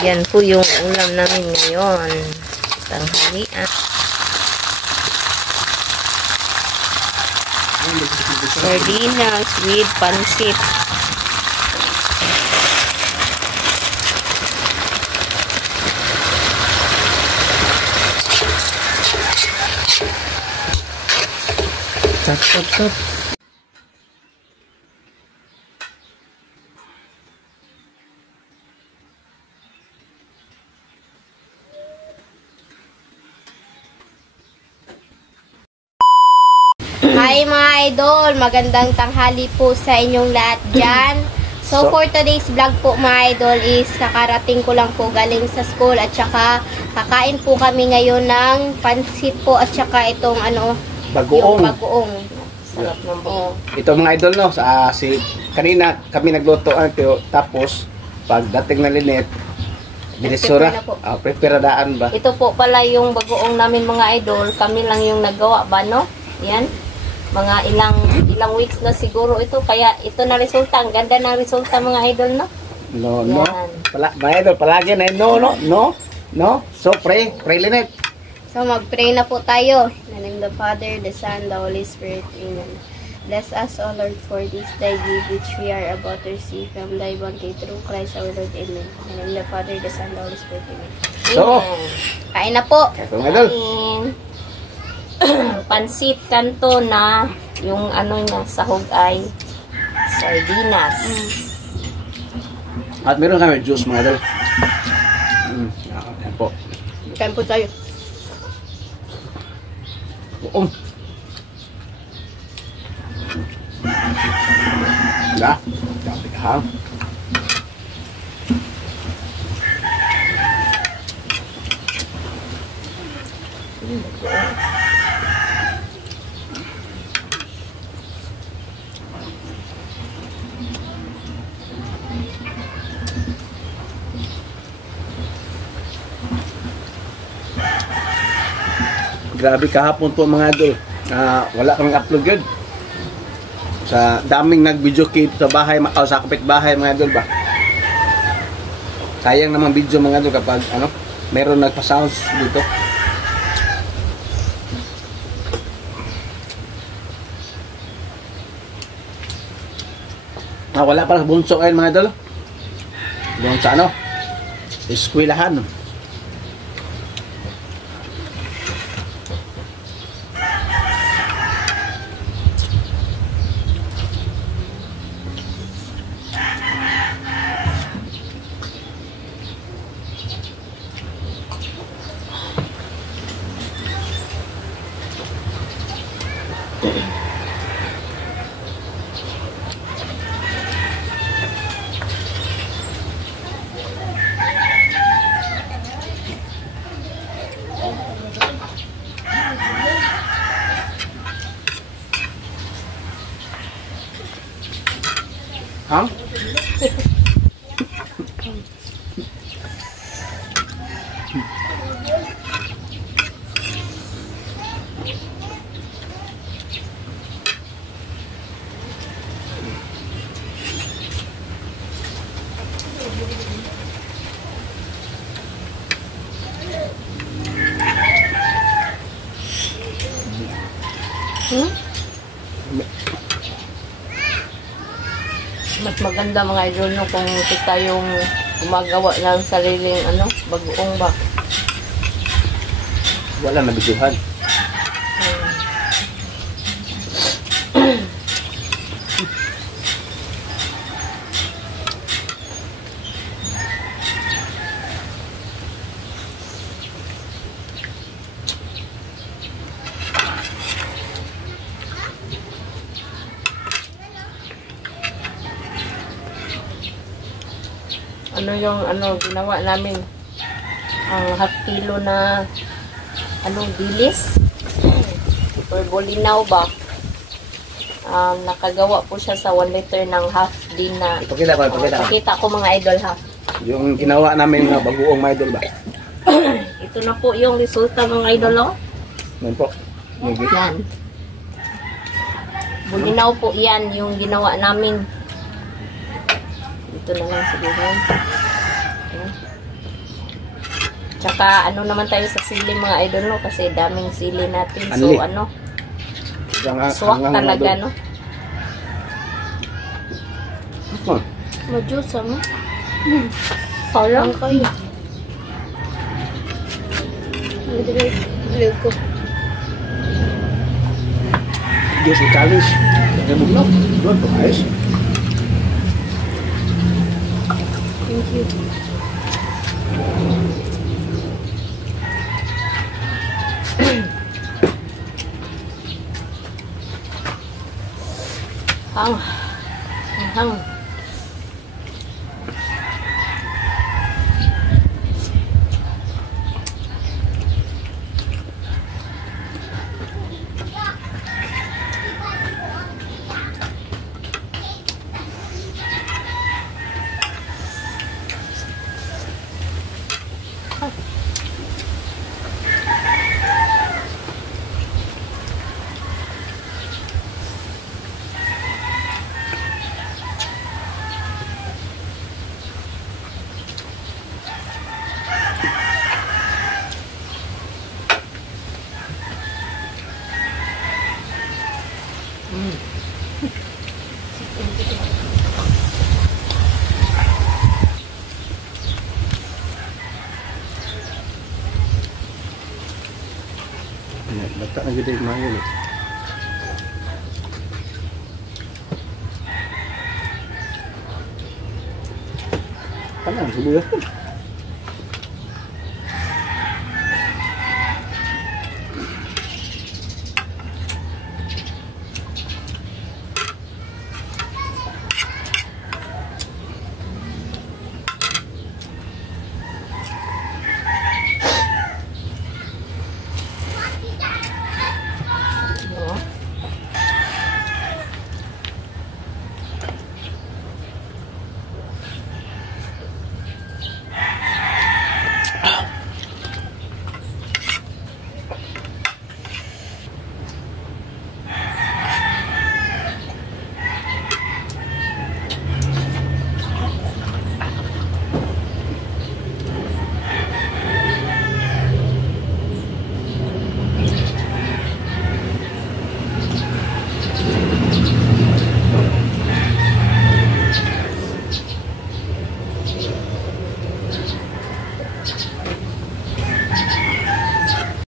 Yan po yung ulam namin ngayon. Tanghalian. Sardinas with pansit. Tap. Hi mga idol, magandang tanghali po sa inyong lahat dyan. So for today's vlog po mga idol is kakarating ko lang po galing sa school at saka kakain po kami ngayon ng pansit po at saka itong bagoong. yung bagoong. Sarap ng buo. Ito mga idol no, kanina kami nagluto tapos pagdating na Linet, binisura, preparadaan ba? Ito po pala yung bagoong namin mga idol. Kami lang yung nagawa ba, no? Yan. Mga ilang weeks na siguro ito. Kaya ito na resulta. Ang ganda ng resulta mga idol, no? No. Yan. Mga idol, palagi na no. So pray Linet. So mag-pray na po tayo. In the name of the Father, the Son, the Holy Spirit. Amen. Bless us, O Lord, for this thy gift which we are about to receive from thy bounty through Christ our Lord. Amen. In the name of the Father, the Son, the Holy Spirit. Amen. So, kain na po. ito mga idol. Pansit kanto na yung niya sahog ay sardinas. At meron kami juice mga idol. Yan po. Kain po tayo. Buong. Ya, cantik ha. Grabe kahapon po mga idol. Wala kaming upload yun. Sa daming nag-video kit sa bahay, sa kapitbahay mga idol ba. Sayang namang video mga idol kapag meron nagpa-sounds dito. Wala pala bunso ngayon mga idol. Doon sa eskwelahan. Hả? Mas maganda mga idol no kung kita yung gumagawa ng sariling bagoong ba. Wala na biduhan. Yung ginawa namin ang half kilo na dilis or bolinaw ba, nakagawa po siya sa 1 liter ng half din na pakita ko mga idol ha yung ginawa namin na bagoong mga idol ba. Ito na po yung resulta mga idol yan po. Yan bolinaw po yan yung ginawa namin. Ito na lang siguro. Tsaka ano naman tayo sa sili mga idol no kasi daming sili natin. So Anli. ano, Hanggang- swak hanggang mga talaga idol. no. Hmm. Majusa mo. Parang kayo. Vlog ko. Diyos yung challenge. Kaya bugnaw. Doon, ayos. Thank you. hang. Hang. Bata na gede mga yun. Panang, subuyan.